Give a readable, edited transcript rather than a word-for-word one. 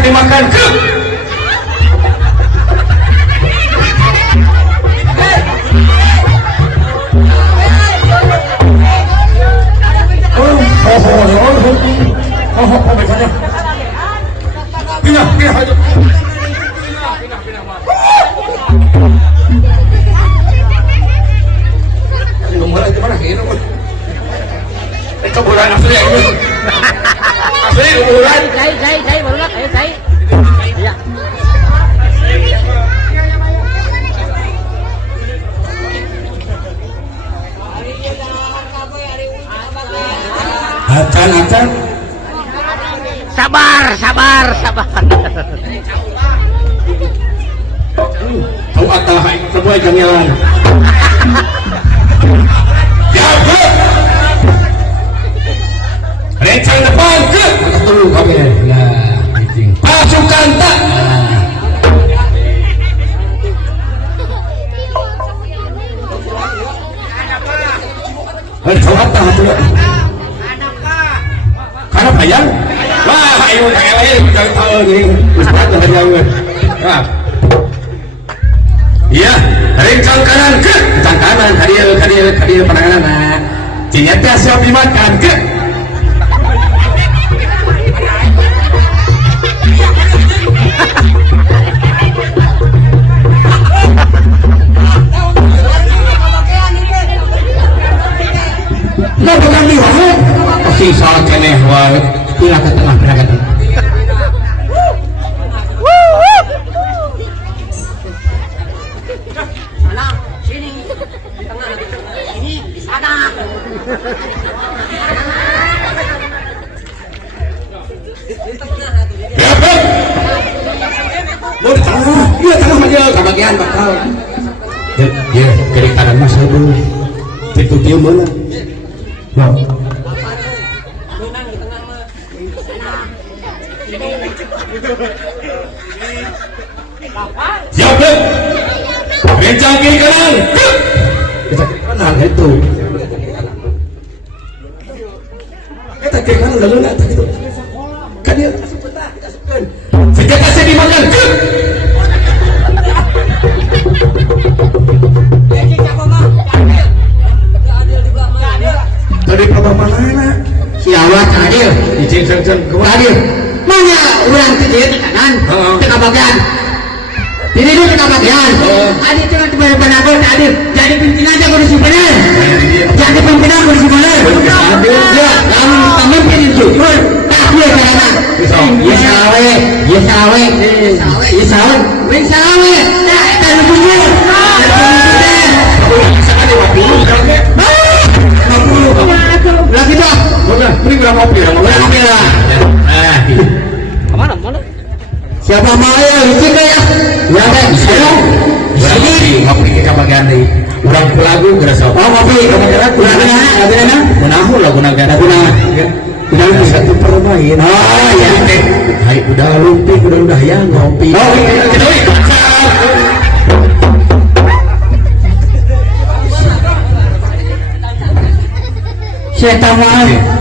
siap dimakan ke pindah aja nomor aja mana ini nomor keburan asli ya asli keburan Saya baru lah, saya. Iya. acan Sabar. kau atalah sebuah jangan jaga rencang depan ke tunggu kami pasukan tak kau atah karena bayang wah ayo kita tahu nih ustaz bayang wah iya rencang kanan ke rencang kanan hadir penanganan ternyata siap dimakan ke bukan di mana pasti salah keneh wah pindah ke tengah mau di tengah iya tengah aja kebagian bakal ya kiri kanan mas dulu itu dia mana no siap deh rencang kiri kanan kita kanan itu kita kiri kanan lalu nanti itu kan dia senjata saya dimakan tadi apa mana Siapa hadir? izin Hadir. Mana orang kecil ke kanan, tengah bagian. Ini dia tengah bagian. Hadir tengah benar-benar hadir. Jadi pimpinan aja kursi benar. Jadi pimpinan kursi benar. Ya, kamu pemimpin itu. Takut karena. Yesawe. Nah, kita dulu. Lagi dah. Udah, beri berapa kopi lah? Mana? Siapa mau ya? Licik ya? Ya deh, ayo. Berarti ngopi kita bagian nih. Urang pelagu berasa. Oh ngopi, guna menahu lah guna gada guna. Udah satu permain. Oh ya deh. Hai udah lumpi udah ya ngopi. Oh kita Saya tahu.